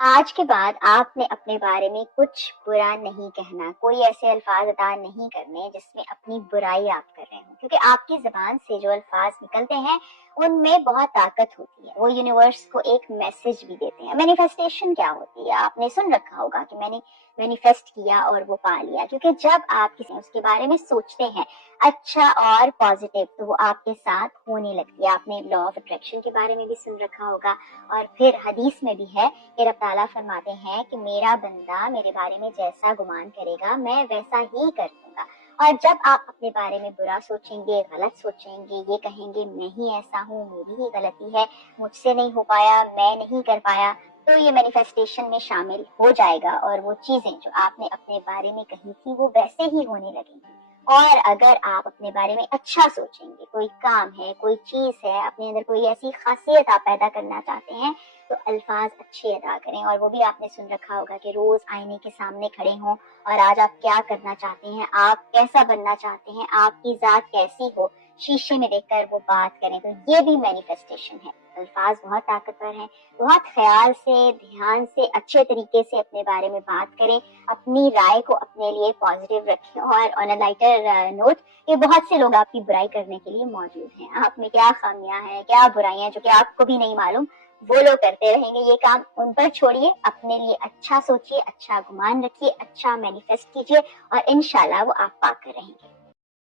آج کے بعد آپ نے اپنے بارے میں کچھ برا نہیں کہنا، کوئی ایسے الفاظ ادا نہیں کرنے جس میں اپنی برائی آپ کر رہے ہوں، کیونکہ آپ کی زبان سے جو الفاظ نکلتے ہیں ان میں بہت طاقت ہوتی ہے، وہ یونیورس کو ایک میسج بھی دیتے ہیں۔ مینیفیسٹیشن کیا ہوتی ہے آپ نے سن رکھا ہوگا کہ میں نے مینیفیسٹ کیا اور وہ پا لیا، کیونکہ جب آپ کسی اس کے بارے میں سوچتے ہیں اچھا اور پازیٹیو تو وہ آپ کے ساتھ ہونے لگتی ہے۔ آپ نے لا آف اٹریکشن کے بارے میں بھی سن رکھا ہوگا، اور پھر حدیث میں بھی ہے کہ رب تعالیٰ فرماتے ہیں کہ میرا بندہ میرے بارے میں جیسا گمان کرے گا میں ویسا ہی کر دوں گا۔ اور جب آپ اپنے بارے میں برا سوچیں گے، غلط سوچیں گے، یہ کہیں گے میں ہی ایسا ہوں، میری ہی غلطی ہے، مجھ سے نہیں ہو پایا، میں نہیں کر پایا، تو یہ مینیفیسٹیشن میں شامل ہو جائے گا، اور وہ چیزیں جو آپ نے اپنے بارے میں کہی تھی وہ ویسے ہی ہونے لگیں گی۔ اور اگر آپ اپنے بارے میں اچھا سوچیں گے، کوئی کام ہے، کوئی چیز ہے، اپنے اندر کوئی ایسی خاصیت آپ پیدا کرنا چاہتے ہیں، تو الفاظ اچھے ادا کریں۔ اور وہ بھی آپ نے سن رکھا ہوگا کہ روز آئینے کے سامنے کھڑے ہوں اور آج آپ کیا کرنا چاہتے ہیں، آپ کیسا بننا چاہتے ہیں، آپ کی ذات کیسی ہو، شیشے میں دیکھ کر وہ بات کریں، تو یہ بھی مینیفیسٹیشن ہے۔ الفاظ بہت طاقتور ہیں، بہت خیال سے، دھیان سے، اچھے طریقے سے اپنے بارے میں بات کریں، اپنی رائے کو اپنے لیے پازیٹیو رکھیں۔ اور آن اے لائٹر نوٹ، کہ بہت سے لوگ آپ کی برائی کرنے کے لیے موجود ہیں، آپ میں کیا خامیاں ہیں، کیا برائیاں جو کہ آپ کو بھی نہیں معلوم، وہ لوگ کرتے رہیں گے۔ یہ کام ان پر چھوڑیے، اپنے لیے اچھا سوچیے، اچھا گمان رکھیے، اچھا مینیفیسٹ کیجیے، اور انشاءاللہ وہ آپ پا کر رہیں گے۔